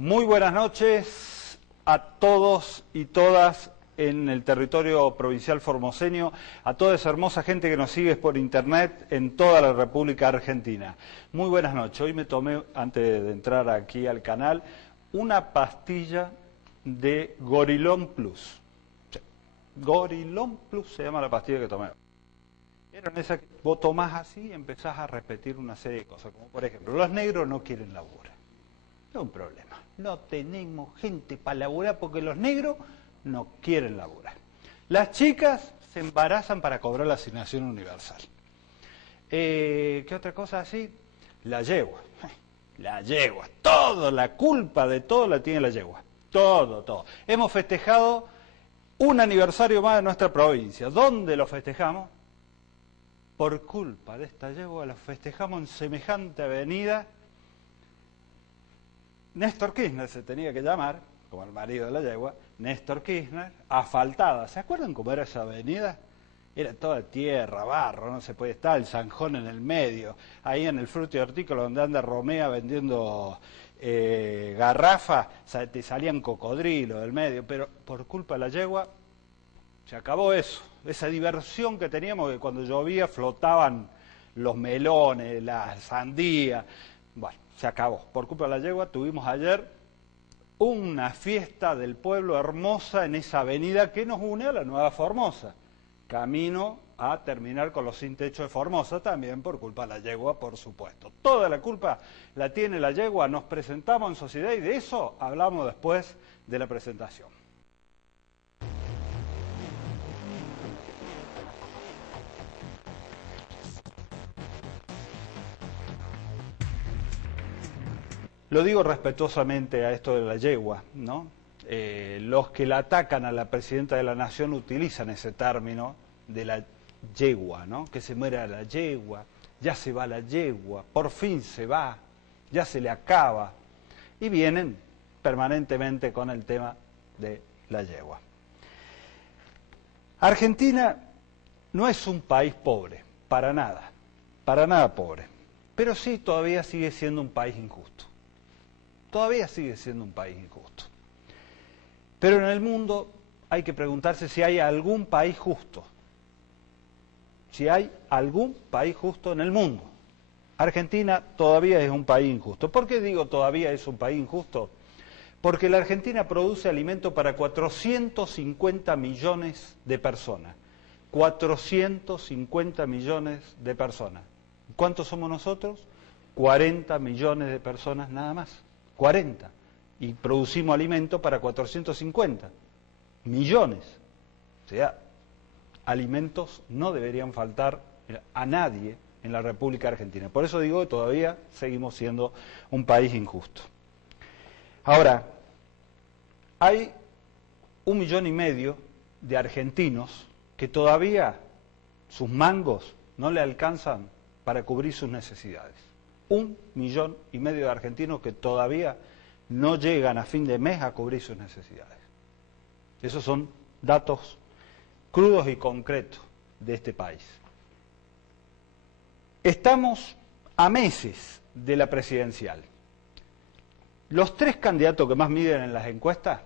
Muy buenas noches a todos y todas en el territorio provincial formoseño, a toda esa hermosa gente que nos sigue por internet en toda la República Argentina. Muy buenas noches. Hoy me tomé, antes de entrar aquí al canal, una pastilla de Gorilón Plus. Gorilón Plus se llama la pastilla que tomé. Eran esas que vos tomás así y empezás a repetir una serie de cosas, como por ejemplo, los negros no quieren laburar. No es un problema. No tenemos gente para laburar porque los negros no quieren laburar. Las chicas se embarazan para cobrar la asignación universal. ¿Qué otra cosa así? La yegua. La yegua. Todo, la culpa de todo la tiene la yegua. Todo, todo. Hemos festejado un aniversario más de nuestra provincia. ¿Dónde lo festejamos? Por culpa de esta yegua lo festejamos en semejante avenida. Néstor Kirchner se tenía que llamar, como el marido de la yegua, Néstor Kirchner, asfaltada. ¿Se acuerdan cómo era esa avenida? Era toda tierra, barro, no se puede estar, el zanjón en el medio, ahí en el fruto y hortícola donde anda Romea vendiendo garrafas, te salían cocodrilos del medio, pero por culpa de la yegua se acabó eso, esa diversión que teníamos, que cuando llovía flotaban los melones, la sandía. Bueno, se acabó. Por culpa de la yegua tuvimos ayer una fiesta del pueblo hermosa en esa avenida que nos une a la Nueva Formosa. Camino a terminar con los sin techo de Formosa, también por culpa de la yegua, por supuesto. Toda la culpa la tiene la yegua, nos presentamos en sociedad y de eso hablamos después de la presentación. Lo digo respetuosamente a esto de la yegua, ¿no? Los que la atacan a la presidenta de la Nación utilizan ese término de la yegua, ¿no? Que se muera la yegua, ya se va la yegua, por fin se va, ya se le acaba. Y vienen permanentemente con el tema de la yegua. Argentina no es un país pobre, para nada pobre, pero sí todavía sigue siendo un país injusto. Todavía sigue siendo un país injusto. Pero en el mundo hay que preguntarse si hay algún país justo. Si hay algún país justo en el mundo. Argentina todavía es un país injusto. ¿Por qué digo todavía es un país injusto? Porque la Argentina produce alimento para 450 millones de personas. 450 millones de personas. ¿Cuántos somos nosotros? 40 millones de personas nada más. 40, y producimos alimento para 450 millones. O sea, alimentos no deberían faltar a nadie en la República Argentina. Por eso digo que todavía seguimos siendo un país injusto. Ahora, hay 1,5 millones de argentinos que todavía sus mangos no le alcanzan para cubrir sus necesidades. 1,5 millones de argentinos que todavía no llegan a fin de mes a cubrir sus necesidades. Esos son datos crudos y concretos de este país. Estamos a meses de la presidencial. Los tres candidatos que más miden en las encuestas,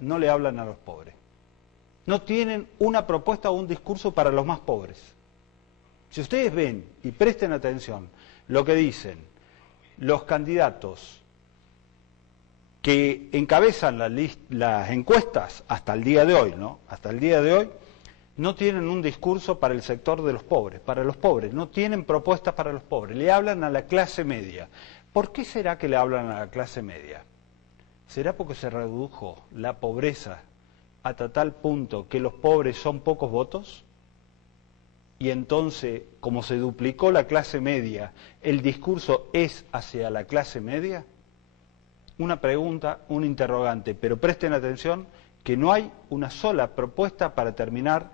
no le hablan a los pobres. No tienen una propuesta o un discurso para los más pobres. Si ustedes ven y presten atención lo que dicen los candidatos que encabezan las encuestas hasta el día de hoy, ¿no? Hasta el día de hoy no tienen un discurso para el sector de los pobres, para los pobres, no tienen propuestas para los pobres, le hablan a la clase media. ¿Por qué será que le hablan a la clase media? ¿Será porque se redujo la pobreza hasta tal punto que los pobres son pocos votos? Y entonces, como se duplicó la clase media, ¿el discurso es hacia la clase media? Una pregunta, un interrogante, pero presten atención que no hay una sola propuesta para terminar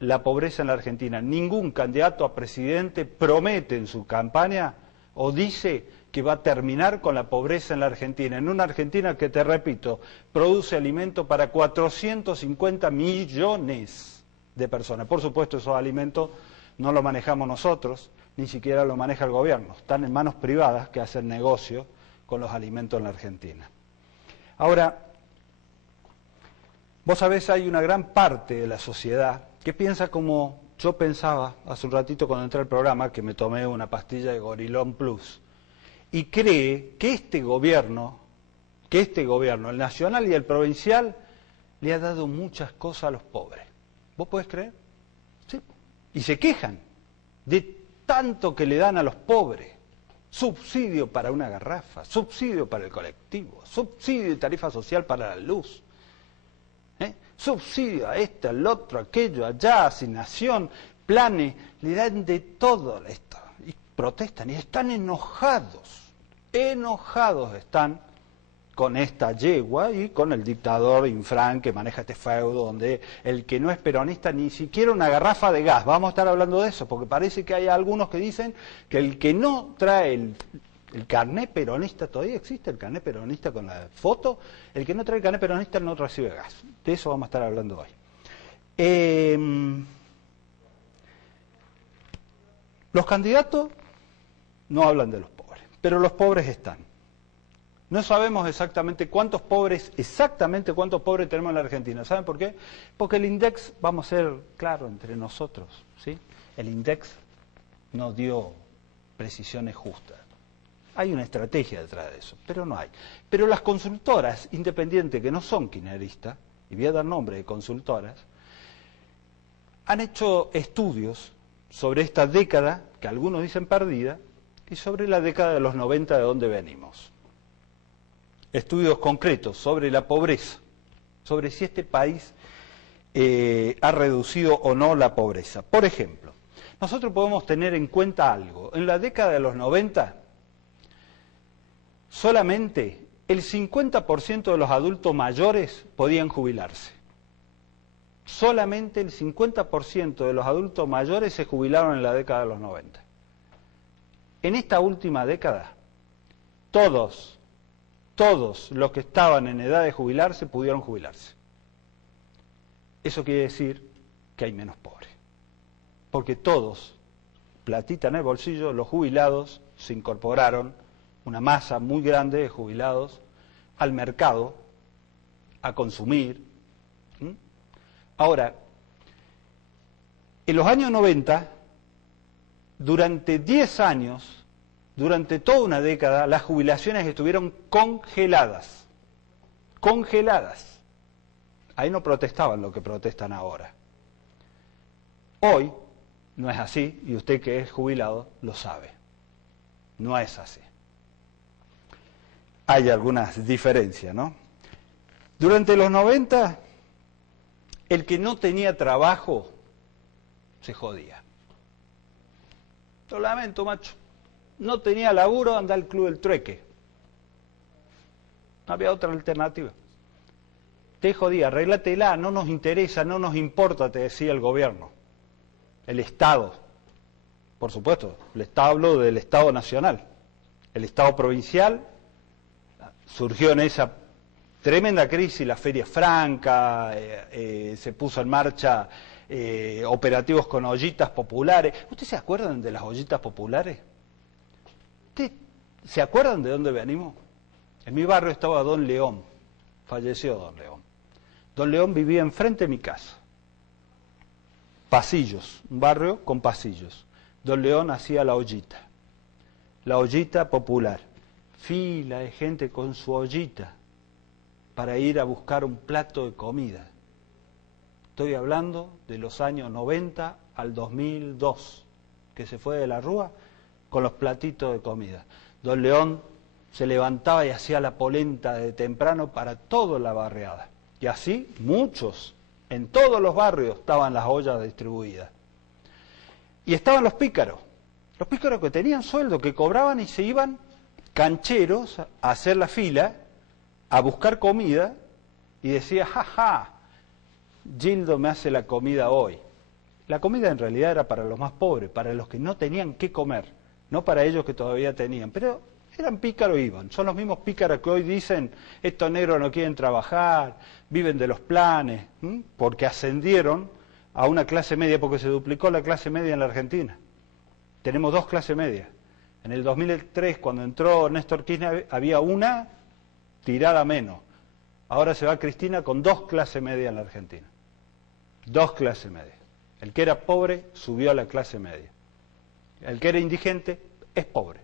la pobreza en la Argentina. Ningún candidato a presidente promete en su campaña o dice que va a terminar con la pobreza en la Argentina. En una Argentina que, te repito, produce alimento para 450 millones de personas. Por supuesto, esos alimentos no los manejamos nosotros, ni siquiera lo maneja el gobierno. Están en manos privadas que hacen negocio con los alimentos en la Argentina. Ahora, vos sabés, hay una gran parte de la sociedad que piensa como yo pensaba hace un ratito cuando entré al programa, que me tomé una pastilla de Gorilón Plus, y cree que este gobierno, el nacional y el provincial, le ha dado muchas cosas a los pobres. ¿Vos podés creer? Sí. Y se quejan de tanto que le dan a los pobres. Subsidio para una garrafa, subsidio para el colectivo, subsidio de tarifa social para la luz, subsidio a este, al otro, aquello, allá, asignación, planes, le dan de todo esto. Y protestan y están enojados están con esta yegua y con el dictador Infran que maneja este feudo donde el que no es peronista ni siquiera una garrafa de gas, vamos a estar hablando de eso, porque parece que hay algunos que dicen que el que no trae el carné peronista, todavía existe el carné peronista con la foto, el que no trae el carné peronista no recibe gas, de eso vamos a estar hablando hoy. Los candidatos no hablan de los pobres, pero los pobres están. No sabemos exactamente cuántos pobres tenemos en la Argentina. ¿Saben por qué? Porque el INDEX, vamos a ser claros entre nosotros, ¿sí? El INDEX no dio precisiones justas. Hay una estrategia detrás de eso, pero no hay. Pero las consultoras independientes que no son kirchneristas, y voy a dar nombre de consultoras, han hecho estudios sobre esta década, que algunos dicen perdida, y sobre la década de los 90 de donde venimos. Estudios concretos sobre la pobreza, sobre si este país ha reducido o no la pobreza. Por ejemplo, nosotros podemos tener en cuenta algo. En la década de los 90, solamente el 50% de los adultos mayores podían jubilarse. Solamente el 50% de los adultos mayores se jubilaron en la década de los 90. En esta última década, todos los que estaban en edad de jubilarse pudieron jubilarse. Eso quiere decir que hay menos pobres. Porque todos, platita en el bolsillo, los jubilados se incorporaron, una masa muy grande de jubilados, al mercado, a consumir. Ahora, en los años 90, durante 10 años, durante toda una década, las jubilaciones estuvieron congeladas. Congeladas. Ahí no protestaban lo que protestan ahora. Hoy no es así, y usted que es jubilado lo sabe. No es así. Hay algunas diferencias, ¿no? Durante los 90, el que no tenía trabajo se jodía. Lo lamento, macho. No tenía laburo, anda al Club del Trueque. No había otra alternativa. Te jodía, arréglatela, no nos interesa, no nos importa, te decía el gobierno. El Estado. Por supuesto, el Estado habló del Estado nacional. El Estado provincial surgió en esa tremenda crisis, la Feria Franca, se puso en marcha operativos con ollitas populares. ¿Ustedes se acuerdan de las ollitas populares? ¿Ustedes se acuerdan de dónde venimos? En mi barrio estaba Don León, falleció Don León. Don León vivía enfrente de mi casa. Pasillos, un barrio con pasillos. Don León hacía la ollita popular. Fila de gente con su ollita para ir a buscar un plato de comida. Estoy hablando de los años 90 al 2002, que se fue de la Rúa con los platitos de comida. Don León se levantaba y hacía la polenta de temprano para toda la barriada. Y así muchos, en todos los barrios estaban las ollas distribuidas. Y estaban los pícaros que tenían sueldo, que cobraban y se iban cancheros a hacer la fila, a buscar comida, y decía, jaja, Gildo me hace la comida hoy. La comida en realidad era para los más pobres, para los que no tenían qué comer, no para ellos que todavía tenían, pero eran pícaros y iban. Son los mismos pícaros que hoy dicen, estos negros no quieren trabajar, viven de los planes, porque ascendieron a una clase media, porque se duplicó la clase media en la Argentina. Tenemos dos clases medias. En el 2003, cuando entró Néstor Kirchner, había una tirada menos. Ahora se va Cristina con dos clases medias en la Argentina. Dos clases medias. El que era pobre subió a la clase media. El que era indigente es pobre.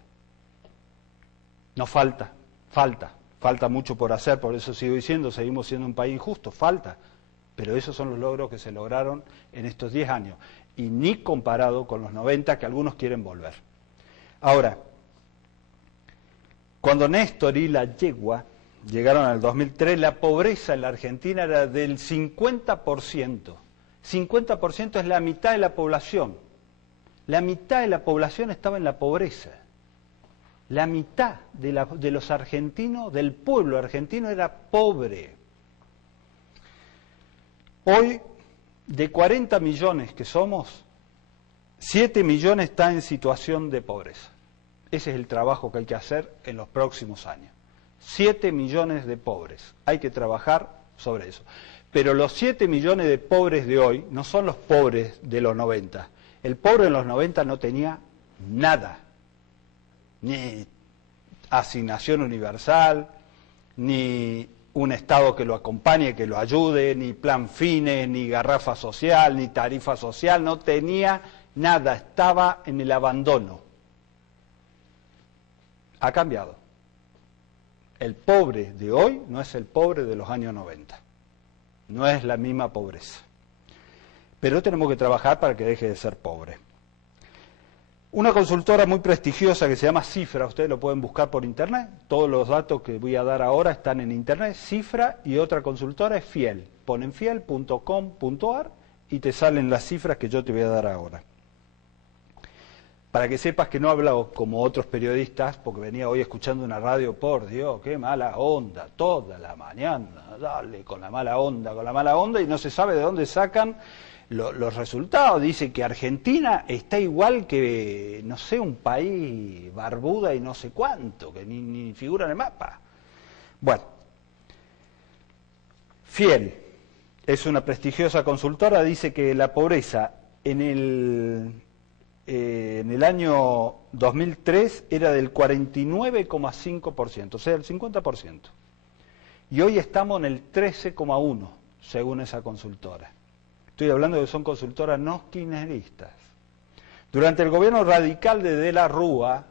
Nos falta mucho por hacer, por eso sigo diciendo, seguimos siendo un país injusto, falta. Pero esos son los logros que se lograron en estos 10 años. Y ni comparado con los 90 que algunos quieren volver. Ahora, cuando Néstor y la yegua llegaron al 2003, la pobreza en la Argentina era del 50%. 50% es la mitad de la población. La mitad de la población estaba en la pobreza. La mitad de los argentinos, del pueblo argentino, era pobre. Hoy, de 40 millones que somos, 7 millones están en situación de pobreza. Ese es el trabajo que hay que hacer en los próximos años. 7 millones de pobres. Hay que trabajar sobre eso. Pero los 7 millones de pobres de hoy no son los pobres de los 90. El pobre en los 90 no tenía nada. Ni asignación universal, ni un Estado que lo acompañe, que lo ayude, ni plan fines, ni garrafa social, ni tarifa social, no tenía nada, estaba en el abandono. Ha cambiado. El pobre de hoy no es el pobre de los años 90. No es la misma pobreza. Pero tenemos que trabajar para que deje de ser pobre. Una consultora muy prestigiosa que se llama Cifra, ustedes lo pueden buscar por internet, todos los datos que voy a dar ahora están en internet, Cifra, y otra consultora es Fiel. Ponen fiel.com.ar y te salen las cifras que yo te voy a dar ahora. Para que sepas que no hablo como otros periodistas, porque venía hoy escuchando una radio, por Dios, qué mala onda, toda la mañana, dale, con la mala onda, y no se sabe de dónde sacan los resultados. Dice que Argentina está igual que, no sé, un país Barbuda y no sé cuánto, que ni figura en el mapa. Bueno, Fiel es una prestigiosa consultora, dice que la pobreza en el año 2003 era del 49,5%, o sea, el 50%. Y hoy estamos en el 13,1%, según esa consultora. Estoy hablando de que son consultoras no kirchneristas. Durante el gobierno radical de De la Rúa,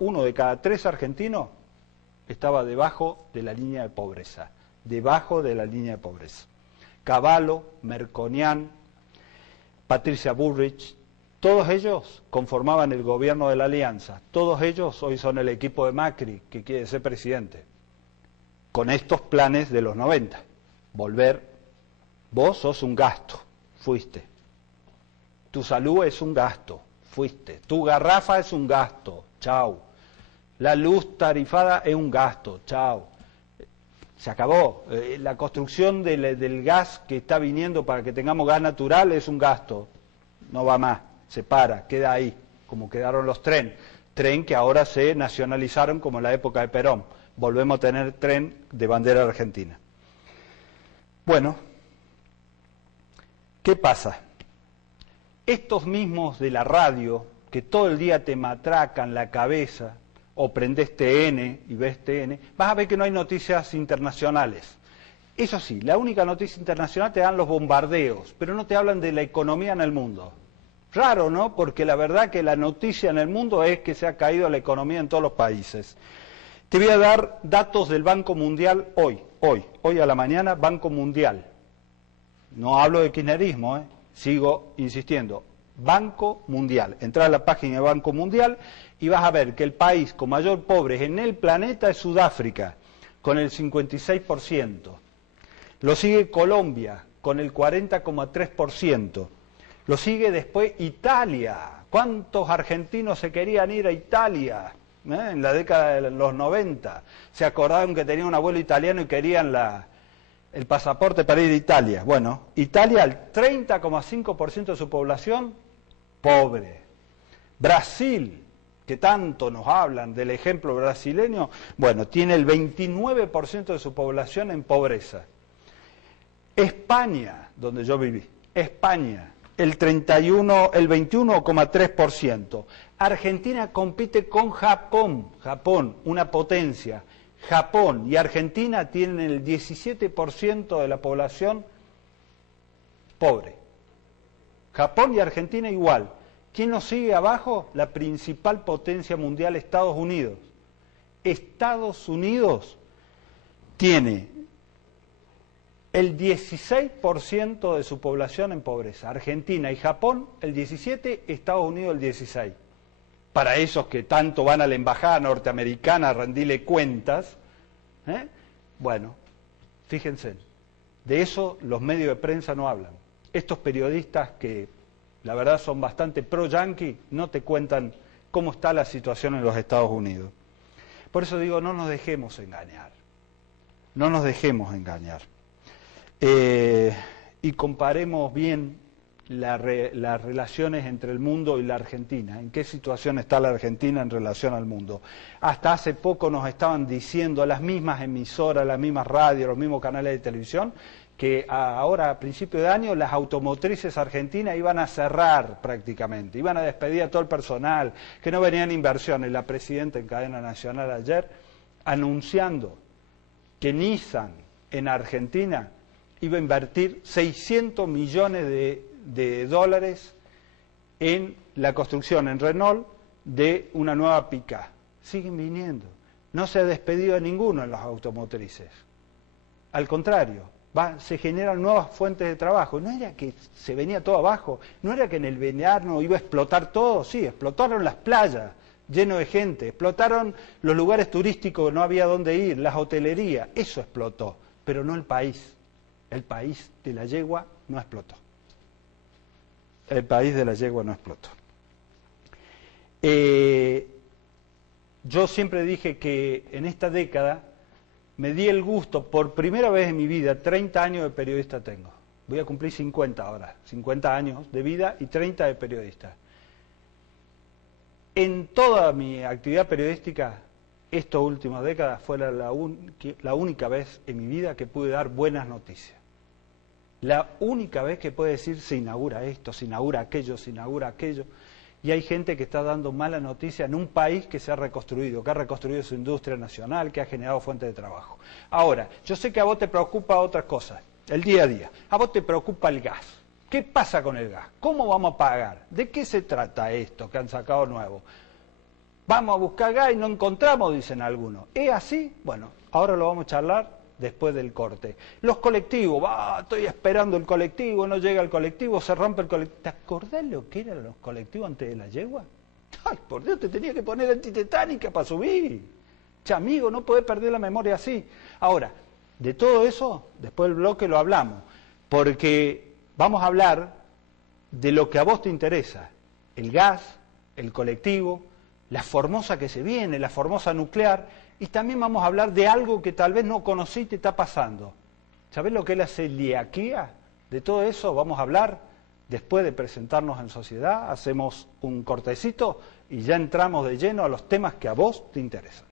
uno de cada 3 argentinos estaba debajo de la línea de pobreza. Debajo de la línea de pobreza. Cavallo, Merconian, Patricia Bullrich, todos ellos conformaban el gobierno de la Alianza. Todos ellos hoy son el equipo de Macri, que quiere ser presidente. Con estos planes de los 90. Volver. Vos sos un gasto, fuiste. Tu salud es un gasto, fuiste. Tu garrafa es un gasto, chau. La luz tarifada es un gasto, chau. Se acabó. La construcción del gas que está viniendo para que tengamos gas natural es un gasto. No va más, se para, queda ahí, como quedaron los trenes. Tren que ahora se nacionalizaron como en la época de Perón. Volvemos a tener tren de bandera argentina. Bueno, ¿qué pasa? Estos mismos de la radio, que todo el día te matracan la cabeza, o prendés TN y ves TN, vas a ver que no hay noticias internacionales. Eso sí, la única noticia internacional te dan los bombardeos, pero no te hablan de la economía en el mundo. Raro, ¿no? Porque la verdad que la noticia en el mundo es que se ha caído la economía en todos los países. Te voy a dar datos del Banco Mundial hoy a la mañana, Banco Mundial. No hablo de kirchnerismo, sigo insistiendo. Banco Mundial. Entra a la página de Banco Mundial y vas a ver que el país con mayor pobres en el planeta es Sudáfrica, con el 56%. Lo sigue Colombia, con el 40,3%. Lo sigue después Italia. ¿Cuántos argentinos se querían ir a Italia en la década de los 90? Se acordaron que tenían un abuelo italiano y querían el pasaporte para ir a Italia. Bueno, Italia, el 30,5% de su población, pobre. Brasil, que tanto nos hablan del ejemplo brasileño, bueno, tiene el 29% de su población en pobreza. España, donde yo viví, España, el 21,3%. Argentina compite con Japón, una potencia. Japón y Argentina tienen el 17% de la población pobre. Japón y Argentina igual. ¿Quién nos sigue abajo? La principal potencia mundial, Estados Unidos. Estados Unidos tiene el 16% de su población en pobreza. Argentina y Japón el 17%, Estados Unidos el 16%. Para esos que tanto van a la embajada norteamericana a rendirle cuentas, bueno, fíjense, de eso los medios de prensa no hablan. Estos periodistas que la verdad son bastante pro-yanqui no te cuentan cómo está la situación en los Estados Unidos. Por eso digo, no nos dejemos engañar. No nos dejemos engañar. Y comparemos bien las relaciones entre el mundo y la Argentina. ¿En qué situación está la Argentina en relación al mundo? Hasta hace poco nos estaban diciendo las mismas emisoras, las mismas radios, los mismos canales de televisión, que ahora a principio de año las automotrices argentinas iban a cerrar prácticamente, iban a despedir a todo el personal, que no venían inversiones. La presidenta en cadena nacional ayer anunciando que Nissan en Argentina iba a invertir 600 millones de dólares en la construcción en Renault de una nueva pick-up. Siguen viniendo. No se ha despedido a ninguno en las automotrices. Al contrario, se generan nuevas fuentes de trabajo. No era que se venía todo abajo, no era que en el verano iba a explotar todo. Sí, explotaron las playas lleno de gente, explotaron los lugares turísticos, no había dónde ir, las hotelerías, eso explotó, pero no el país. El país de la yegua no explotó. El país de la yegua no explotó. Yo siempre dije que en esta década me di el gusto, por primera vez en mi vida, 30 años de periodista tengo. Voy a cumplir 50 ahora, 50 años de vida y 30 de periodista. En toda mi actividad periodística, estas últimas décadas fue la única vez en mi vida que pude dar buenas noticias. La única vez que puede decir se inaugura esto, se inaugura aquello, se inaugura aquello. Y hay gente que está dando mala noticia en un país que se ha reconstruido, que ha reconstruido su industria nacional, que ha generado fuentes de trabajo. Ahora, yo sé que a vos te preocupa otras cosas, el día a día. A vos te preocupa el gas. ¿Qué pasa con el gas? ¿Cómo vamos a pagar? ¿De qué se trata esto que han sacado nuevo? Vamos a buscar gas y no encontramos, dicen algunos. ¿Es así? Bueno, ahora lo vamos a charlar después del corte. Los colectivos, estoy esperando el colectivo, no llega el colectivo, se rompe el colectivo. ¿Te acordás lo que eran los colectivos antes de la yegua? Ay, por Dios, te tenía que poner antitetánica para subir. Che, amigo, no podés perder la memoria así. Ahora, de todo eso, después del bloque lo hablamos, porque vamos a hablar de lo que a vos te interesa. El gas, el colectivo, la Formosa que se viene, la Formosa nuclear. Y también vamos a hablar de algo que tal vez no conocí y te está pasando. ¿Sabés lo que es la celiaquía? De todo eso vamos a hablar después de presentarnos en sociedad. Hacemos un cortecito y ya entramos de lleno a los temas que a vos te interesan.